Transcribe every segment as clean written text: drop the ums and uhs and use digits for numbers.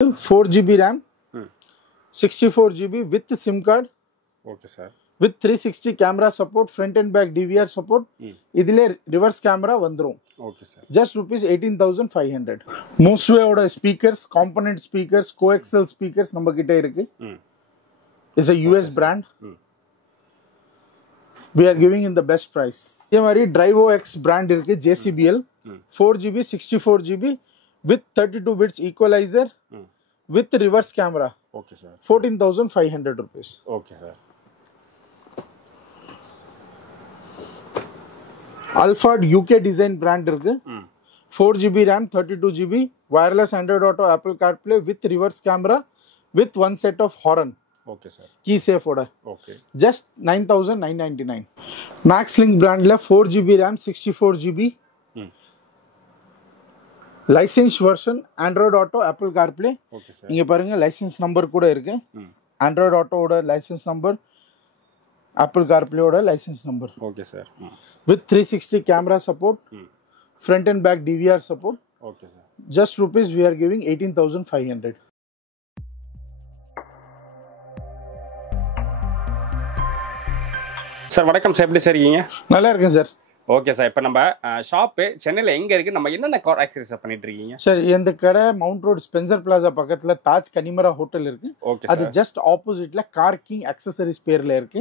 4 GB RAM, 64 GB with SIM card. Okay, sir. With 360 camera support, front and back DVR support. Idile reverse camera vandrum. Okay, sir. Just rupees 18,500. Mostly oda speakers, component speakers, coaxial speakers நம்ம கிட்ட இருக்கு. It's a US brand. We are giving in the best price. இதே மாதிரி Drivo X brand இருக்கு JCBL. 4 GB 64 GB with 32 bits equalizer with reverse camera. Okay, sir. 14,500 rupees. Okay, sir. Alphard UK design brand இருக்கு 4 GB RAM 32 GB wireless Android Auto Apple CarPlay with reverse camera with one set of horn. Okay, sir. Key safe oda. Okay. Just 9,999. Maxlink brand la 4 GB RAM 64 GB licensed version Android Auto Apple CarPlay. Okay, sir. இங்க பாருங்க license number கூட இருக்கு. Android Auto ஓட license number, Apple CarPlay oda license number. Okay, sir. With 360 camera support, front and back DVR support. Okay, sir. Just rupees we are giving 18,500. Sir, வணக்கம் sir, எப்படி sir இருக்கீங்க? நல்லா இருக்கேன் sir. Okay sir, இப்போ நம்ம shop சென்னையில் எங்கே இருக்குது, நம்ம என்னென்ன கார் ஆக்சரிஸ் பண்ணிட்டு இருக்கீங்க? சார் இந்த கடை மவுண்ட் ரோட் ஸ்பென்சர் பிளாசா பக்கத்தில் தாஜ் கனிமரா ஹோட்டல் இருக்கு. ஓகே, அது ஜஸ்ட் ஆப்போசிட்ல கார் கிங் அக்சசரிஸ் பேர்ல இருக்கு.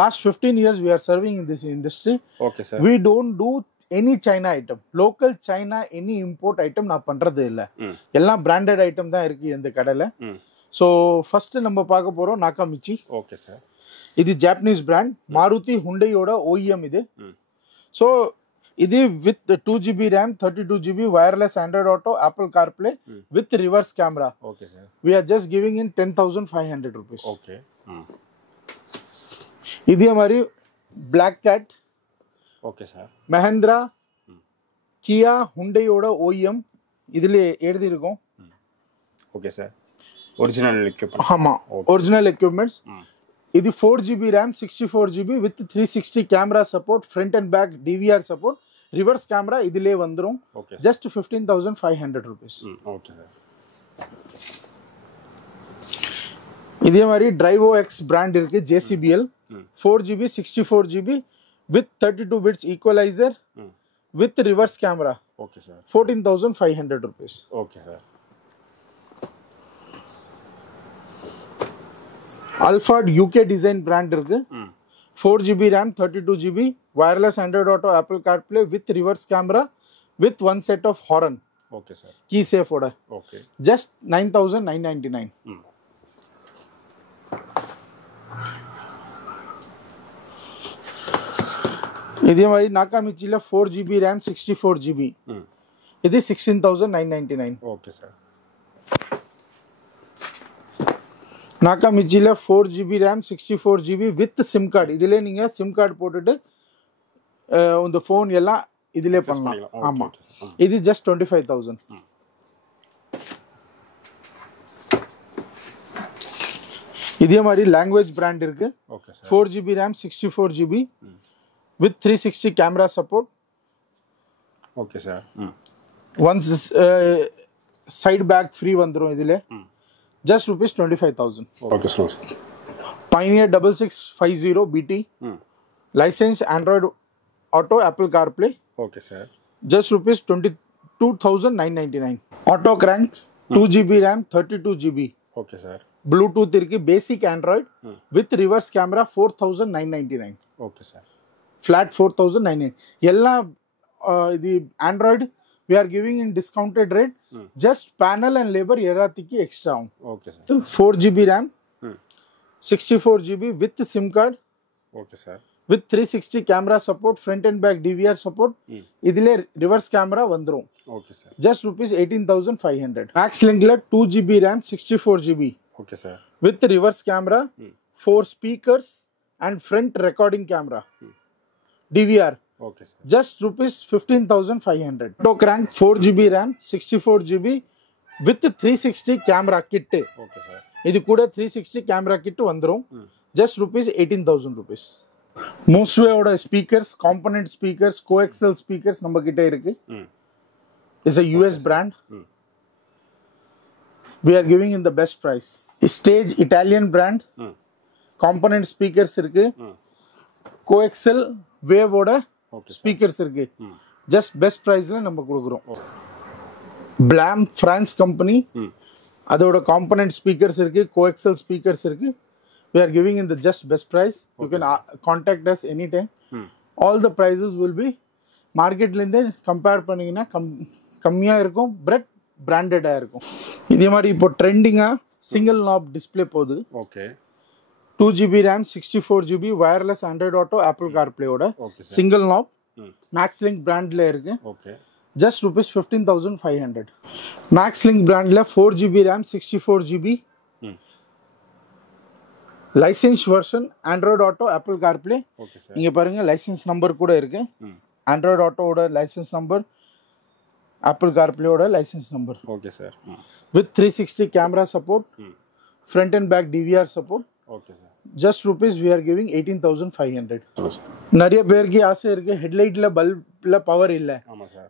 Last 15 years we are serving in this industry. Okay, sir. We don't do any China item. Local China any import item நான் பண்றது இல்ல. எல்லாம் branded item தான் இருக்கு இந்த கடையில. So first நம்ம பார்க்க போறோம் நாகாமிச்சி. Okay, sir. இது ஜாப்பனீஸ் பிராண்ட், மாருதி ஹுண்டையோட OEM இது. So இது with 2 GB RAM 32 GB wireless Android Auto Apple CarPlay with reverse camera. Okay, sir. We are just giving in 10,500 rupees. Okay. இதே மாதிரி Black Cat. Okay, sir. Mahindra, Kia, Hyundaiயோட OEM இதுல எழுதி இருக்கும். Okay, sir. Original equipment. ஆமா, original equipments. இது 4 GB RAM 64 GB with 360 camera support, front and back DVR support, reverse camera இதுலயே வந்துரும். Okay. Just 15,500 rupees. Okay, sir. இதே மாதிரி Drivo X brand இருக்கு JCBL 4 GB 64 GB with 32 bits equalizer with reverse camera. Okay, sir. 14,500 rupees. Okay, sir. Alphard UK design brand இருக்கு 4 GB RAM 32 GB wireless Android Auto Apple CarPlay with reverse camera with one set of horn. Okay, sir. Key safe oda. Okay. Just 9,999. இதே மாதிரி நாகாமிச்சில 4 GB RAM 64 GB இது 16,999. Okay, sir. நாகாமிச்சில 4 GB RAM 64 GB with SIM card. இதிலே நீங்க SIM card போட்டுட்டு இந்த phone எல்லாம் இதிலே பண்ணலாம். ஆமா, இது just 25,000. இதே மாதிரி லாங்குவேஜ் பிராண்ட் இருக்கு. Okay, sir. 4 GB RAM 64 GB with 360 camera support. Okay, sir. Once side bag free வந்துரும் இதிலே. Just rupees 25,000. Okay, sir. Pioneer 6650 BT. License Android Auto Apple CarPlay. Okay, sir. Just rupees 22,999. Auto Crank 2 GB RAM 32 GB. Okay, sir. Bluetooth இருக்கு, basic Android with reverse camera 4,999. Okay, sir. Flat 4,999. எல்லாம் இது Android we are giving in discounted rate. Just panel and labor எல்லாத்துக்கு extra ஆகும். Okay, sir. 4 GB RAM 64 GB with SIM card. Okay, sir. With 360 camera support, front and back DVR support. இதிலே reverse camera வந்துரும். Okay, sir. Just rupees 18,500. Maxlinkல 2 GB RAM 64 GB Okay, sir. with reverse camera, 4 speakers and front recording camera. DVR. Okay, sir. Just rupees 15,500. Auto Crank 4 GB RAM 64 GB with 360 camera kit. Okay, sir. இது கூட 360 camera kit வந்துரும். Just rupees 18,000 rupees. Mosway speakers, component speakers, coaxial speakers நம்ம கிட்ட இருக்கு. It's a US brand. we are giving in the best price. Stage Italian brand. Component speakers இருக்கு. Coaxial wave ஓட speakers இருக்கு. Just best priceல நம்ம கொடுக்குறோம். Blam France company. அதோட component speakers இருக்கு. Coaxial speakers இருக்கு. We are giving in the just best price. You can contact us anytime. All the prices will be மார்க்கெட்ல இருந்து கம்பேர் பண்ணீங்கன்னா கம்மியா இருக்கும், பட் பிராண்டடா இருக்கும். இதே மாதிரி இப்போ ட்ரெண்டிங்கா சிங்கிள் நாப் டிஸ்ப்ளே போகுது. Okay. 2GB RAM, 64GB wireless Android Auto Apple கார்ப்ளேயோட சிங்கிள் நாப் மேக்ஸ்லிங்க் பிராண்ட்ல இருக்கு. ஓகே. just rupees 15,500. MaxLink brandல 4GB RAM, 64GB license version Android Auto Apple CarPlay. இங்க பாருங்க லைசன்ஸ் நம்பர் கூட இருக்கு. ஆண்ட்ராய்டு ஆட்டோவோட லைசன்ஸ் நம்பர், ஆப்பிள் கார்ப்ளேயோட license number. Okay sir. With 360 camera support, front and back DVR support. Okay sir. Just rupees we are giving 18,500. நிறைய பேருக்கு ஆசை இருக்கு, ஹெட்லைட்ல பல்ப்ல பவர் இல்ல,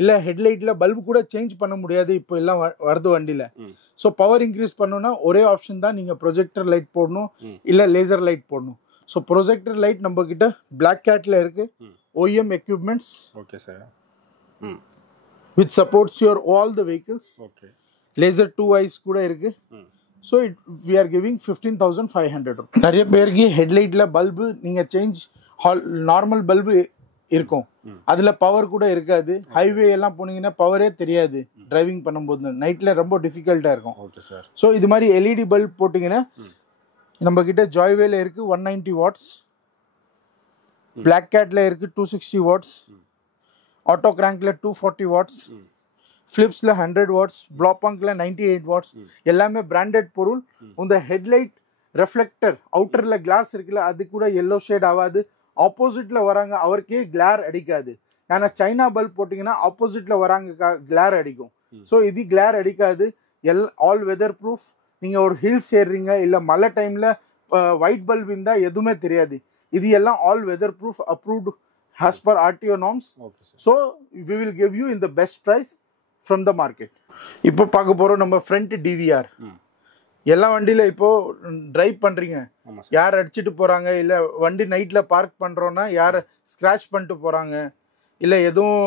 இல்ல ஹெட்லைட்ல பல்ப் கூட சேஞ்ச் பண்ண முடியாது இப்போ எல்லாம் வருது வண்டியில. ஸோ பவர் இன்க்ரீஸ் பண்ணணும்னா ஒரே ஆப்ஷன் தான், நீங்க ப்ரொஜெக்டர் லைட் போடணும் இல்ல லேசர் லைட் போடணும். ஸோ ப்ரொஜெக்டர் லைட் நம்ம கிட்ட பிளாக் கேட்ல இருக்கு. OEM equipments. Okay sir. which supports your all the vehicles. Okay. laser 2 eyes கூட இருக்கு. so we are giving 15,500. நிறைய பேருக்கு ஹெட்லைட்ல பல்பு நீங்க சேஞ்ச் நார்மல் பல்பு இருக்கும், அதுல பவர் கூட இருக்காது. ஹைவே எல்லாம் போனீங்கன்னா பவரே தெரியாது, டிரைவிங் பண்ணும்போது நைட்ல ரொம்ப டிஃபிகல்ட்டா இருக்கும். ஸோ இது மாதிரி LED பல்ப் போட்டீங்கன்னா நம்ம கிட்ட ஜாய்வேல இருக்கு 190 வாட்ஸ், பிளாக் கேட்ல இருக்கு 260 வாட்ஸ், ஆட்டோ கிராங்க்ல 240 வாட்ஸ், ஃபிலிப்ஸ்ல 100 வாட்ஸ், ப்ளாபாங்க்ல 98 வாட்ஸ். எல்லாமே பிராண்டட் பொருள். இந்த ஹெட்லைட் ரெஃப்ளெக்டர் அவுட்டர்ல கிளாஸ் இருக்குல்ல, அது கூட எல்லோ ஷேட் ஆகாது. ஆப்போசிட்ல வராங்க அவருக்கே கிளார் அடிக்காது. ஏன்னா சைனா பல்ப் போட்டீங்கன்னா ஆப்போசிட்ல வராங்க கிளார் அடிக்கும். ஸோ இது கிளார் அடிக்காது. All weather proof. நீங்க ஒரு ஹில்ஸ் ஏறுறீங்க இல்ல மழை டைம்ல ஒயிட் பல்ப் இருந்தா எதுவுமே தெரியாது. இது எல்லாம் all weather proof, approved as per RTO norms. So we will give you in the best price from the market. இப்போ பார்க்க போறோம் நம்ம ஃப்ரண்ட் DVR. எல்லா வண்டியில இப்போ டிரைவ் பண்றீங்க, யார் அடிச்சுட்டு போறாங்க இல்ல வண்டி நைட்ல பார்க் பண்றோம்னா யார் ஸ்கிராச் பண்ணிட்டு போறாங்க இல்ல எதுவும்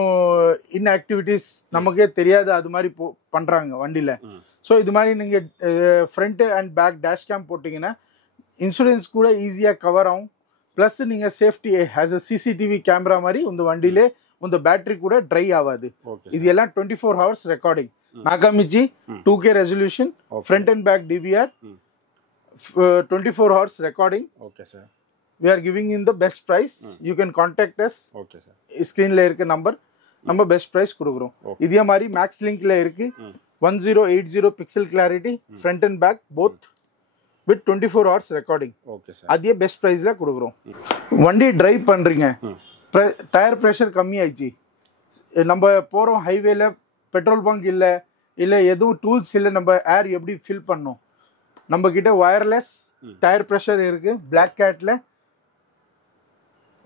இன்ஆக்டிவிட்டிஸ் நமக்கே தெரியாது, அது மாதிரி பண்றாங்க வண்டியில. ஸோ இது மாதிரி நீங்க front and back dash cam போட்டீங்கன்னா இன்சூரன்ஸ் கூட ஈஸியா கவர் ஆகும். பிளஸ் நீங்க safety as a CCTV camera மாதிரி உங்க வண்டியிலே உங்க பேட்டரி கூட ட்ரை ஆகாது. இது எல்லாம் 24 hours recording. Nakamichi 2K resolution, front and back DVR, 24 hours recording. Okay sir. We are giving in the best price. You can contact us. Okay sir. ஸ்கிரீன்ல இருக்க நம்ம பெஸ்ட் பிரைஸ் கொடுக்குறோம். இதே மாதிரி MaxLinkல இருக்கு 1080 pixel clarity, front and back both with 24 hours recording. Okay sir. அதே best பிரைஸ்ல கொடுக்குறோம். வண்டி டிரைவ் பண்றீங்க, டயர் பிரஷர் கம்மி ஆயிடுச்சு, நம்ம போறோம் ஹைவேல பெட்ரோல் பங்க் இல்ல எதுவும் டூல்ஸ் இல்ல, நம்ம ஏர் எப்படி ஃபில் பண்ணோம்? நம்ம கிட்ட வயர்லெஸ் டயர் பிரஷர் இருக்கு பிளாக் கேட்ல,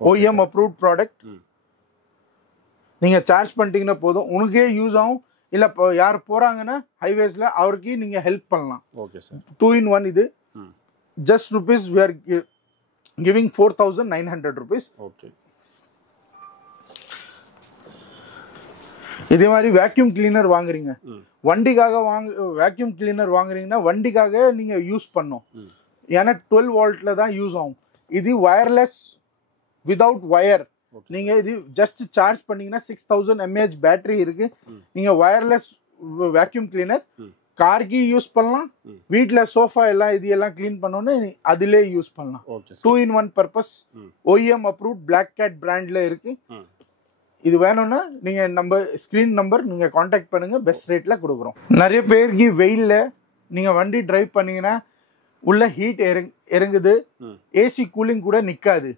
OEM அப்ரூவ்ட் ப்ராடக்ட். நீங்க சார்ஜ் பண்ணிட்டீங்கன்னா போதும், உனக்கே யூஸ் ஆகும். இல்ல யார் போறாங்கன்னா ஹைவேஸ்ல அவருக்கு நீங்க ஹெல்ப் பண்ணலாம். Okay sir. 2-in-1 இது. Just rupees we are giving 4,900 rupees. Okay. இதே மாதிரி வேக்யூம் கிளீனர் வாங்குறீங்க, வண்டிக்காக வேக்யூம் கிளீனர் வாங்குறீங்கன்னா வண்டிக்காக நீங்க யூஸ் பண்ணும், ஏன்னா 12 வோல்ட்ல தான் யூஸ் ஆகும். இது வயர்லெஸ் விதவுட் வயர். நீங்க இது ஜஸ்ட் சார்ஜ் பண்ணீங்கன்னா 6000 mAh பேட்டரி இருக்கு. நீங்க வயர்லெஸ் வேக்யூம் கிளீனர் கார்க்கு யூஸ் பண்ணலாம், வீட்ல சோஃபா எல்லாம் இது எல்லாம் கிளீன் பண்ணோன்னு அதிலே யூஸ் பண்ணலாம். 2-in-1 purpose. OEM approved black cat பிராண்ட்ல இருக்கு. இது வேணும்னா நீங்க நம்ம ஸ்கிரீன் நம்பர் நீங்க காண்டாக்ட் பண்ணுங்க, பெஸ்ட் ரேட்ல கொடுக்குறோம். நிறைய பேருக்கு வெயில்ல நீங்க வண்டி டிரைவ் பண்ணீங்கன்னா உள்ள ஹீட் இறங்குது, AC கூலிங் கூட நிக்காது.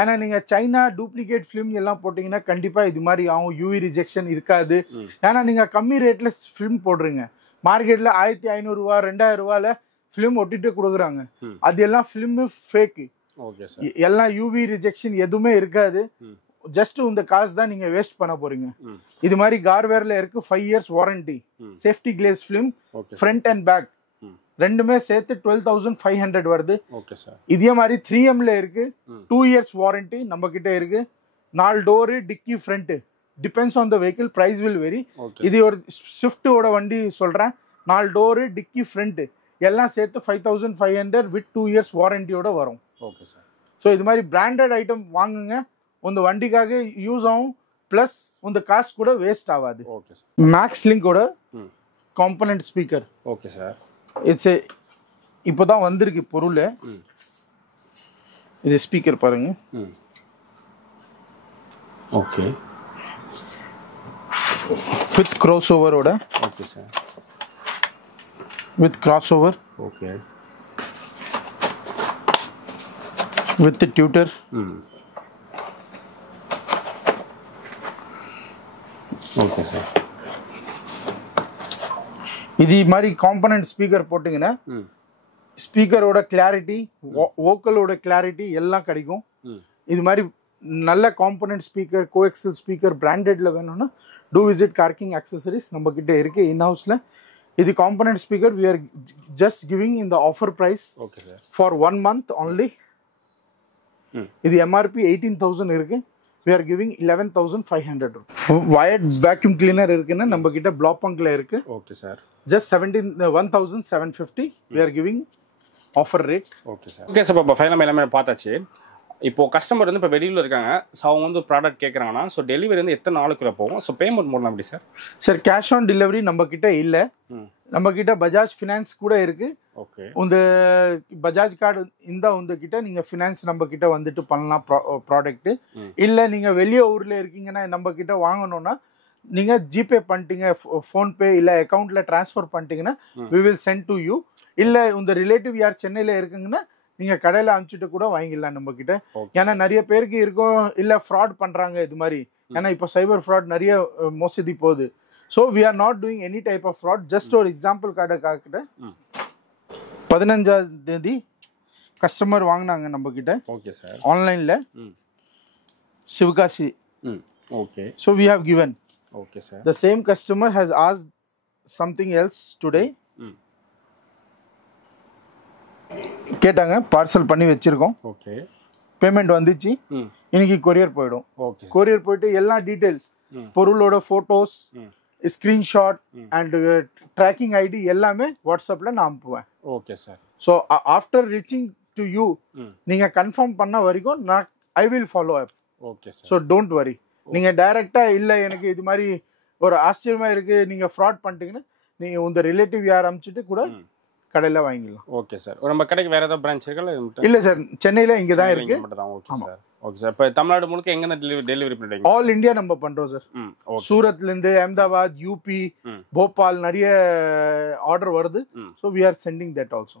ஏன்னா நீங்க சைனா டூப்ளிகேட் ஃபிலிம் எல்லாம் போட்டீங்கன்னா கண்டிப்பா இது மாதிரி ஆகும், UV ரிஜெக்ஷன் இருக்காது. ஏன்னா நீங்க கம்மி ரேட்ல ஃபிலிம் போடுறீங்க, மார்க்கெட்ல 1500 ரூபா 2000 ரூபால ஃபிலிம் ஒட்டிட்டு கொடுக்குறாங்க, அது எல்லாம் ஃபிலிம் ஃபேக். எல்லாம் UV ரிஜெக்ஷன் எதுவுமே இருக்காது, ஜஸ்ட் இந்த காசு தான் நீங்க வேஸ்ட் பண்ண போறீங்க. இது மாதிரி கார்வேர்ல இருக்கு 5 years warranty, safety glaze film, front and back ரெண்டுமே சேர்த்து 12,500 வருது. Okay sir. இதே மாதிரி 3Mல இருக்கு. 2 years வாரண்டி நம்ம கிட்ட இருக்கு. 4 door dickey front depends on the vehicle, price will vary. இது ஒரு ஸ்விஃப்டோட வண்டி சொல்றேன். 4 டோர் டிக்கி ஃப்ரண்ட் எல்லாம் சேர்த்து 5,500 வித் 2 years வாரண்டியோட வரும். Okay sir. ஸோ இது மாதிரி பிராண்டட் ஐட்டம் வாங்குங்க, உங்க வண்டிக்காக யூஸ் ஆகும், பிளஸ் உங்க காசு கூட வேஸ்ட் ஆகாது. Okay sir. மேக்ஸ் லிங்கோட component speaker. Okay sir. It's இப்போதான் வந்திருக்கு பொருள். இது ஸ்பீக்கர் பாருங்க. ஓகே. வித் கிராஸ் ஓவரோட. Okay sir. With crossover. Okay. With tweeter. Okay sir. இது மாதிரி காம்பனன்ட் ஸ்பீக்கர் போட்டிங்கன்னா ஸ்பீக்கரோட கிளாரிட்டி, வோக்கலோட கிளாரிட்டி எல்லாம் கிடைக்கும். இது மாதிரி நல்ல காம்பனன்ட் ஸ்பீக்கர், கோஎக்சல் ஸ்பீக்கர் பிராண்டட்ல வேணும்னா டூ விசிட் கார்கிங் அக்சசரிஸ் நம்ம கிட்ட இருக்கு இன் ஹவுஸ்ல. இது component speaker we are just giving in the offer price. Okay sir. for 1 month only. இது MRP 18,000 இருக்கு. we are giving 11,500. wired vacuum cleaner இருக்குன்னா நம்ம கிட்ட ப்ளாப்பங்க்ல இருக்கு. Okay sir. just 1,750 we are giving offer rate. Okay sir. Okay sir. இப்போ final எல்லாமே பார்த்தாச்சு. இப்போ கஸ்டமர் வந்து இப்போ வெளியில் இருக்காங்க, ஸோ அவங்க வந்து ப்ராடக்ட் கேட்குறாங்கன்னா, ஸோ டெலிவரி வந்து எத்தனை நாளுக்குள்ள போகும்? ஸோ பேமெண்ட் மூலம் எப்படி sir? Sir cash on delivery நம்ம கிட்ட இல்லை. நம்ம கிட்ட பஜாஜ் ஃபினான்ஸ் கூட இருக்கு. ஓகே. இந்த பஜாஜ் கார்டு இந்த உங்ககிட்ட நீங்க ஃபினான்ஸ் நம்ம கிட்ட வந்துட்டு பண்ணலாம் ப்ராடக்ட். இல்ல நீங்க வெளியே ஊர்ல இருக்கீங்கன்னா நம்ம கிட்ட வாங்கணும்னா நீங்க ஜிபே பண்ணிட்டீங்க, ஃபோன்பே இல்ல அக்கௌண்ட்ல டிரான்ஸ்ஃபர் பண்ணிட்டீங்கன்னா we will send to you. இல்ல உங்க ரிலேட்டிவ் யார் சென்னையில இருக்குங்கன்னா நீங்க கடையில அனுப்பிச்சுட்டு கூட வாங்கிடலாம் நம்ம கிட்ட. ஏன்னா நிறைய பேருக்கு இருக்கும் இல்ல ஃப்ராட் பண்றாங்க இது மாதிரி. ஏன்னா இப்போ சைபர் ஃப்ராட் நிறைய மோசடி போகுது. So we are not doing any type of fraud. Just ஒரு எக்ஸாம்பிள் கார்டை காக்கிட்ட 15ஆம் தேதி கஸ்டமர் வாங்கினாங்க நம்ம கிட்ட. Okay sir. ஆன்லைன்ல Sivakasi. Okay. So we have given. Okay sir. The same customer has asked something else today. கேட்டாங்க, பார்சல் பண்ணி வச்சிருக்கோம். ஓகே. பேமெண்ட் வந்துச்சு. இன்னைக்கு கொரியர் போயிடும். ஓகே. கொரியர் போயிட்டு எல்லா டீடைல்ஸ், பொருளோட photos, screenshot and tracking ID எல்லாமே வாட்ஸ்அப்ல நான் அனுப்புவேன். Okay sir. So after reaching to you நீங்க கன்ஃபார்ம் பண்ண வரைக்கும் நான் I will follow up. Okay sir. So don't worry. நீங்க டைரக்டா இல்ல எனக்கு இது மாதிரி ஒரு ஆச்சரியமா இருக்கு நீங்க ஃப்ராட் பண்ணிட்டீங்கன்னா நீங்க உங்க ரிலேட்டிவ் யார் அனுப்பிச்சிட்டு கூட கடையில வாங்கிடலாம். Okay sir. நம்ம கடைக்கு வேற ஏதாவது பிரான்ச் இருக்கா? இல்ல சார், சென்னையில இங்க தான் இருக்கு. Okay sir. Okay sir. இப்போ தமிழ்நாடு முழுக்க எங்க டெலிவரி பண்ணுவீங்க? ஆல் இந்தியா நம்ம பண்றோம் சார். சூரத்ல இருந்து அஹமதாபாத், யூபி, போபால் நிறைய ஆர்டர் வருது. So we are sending that also.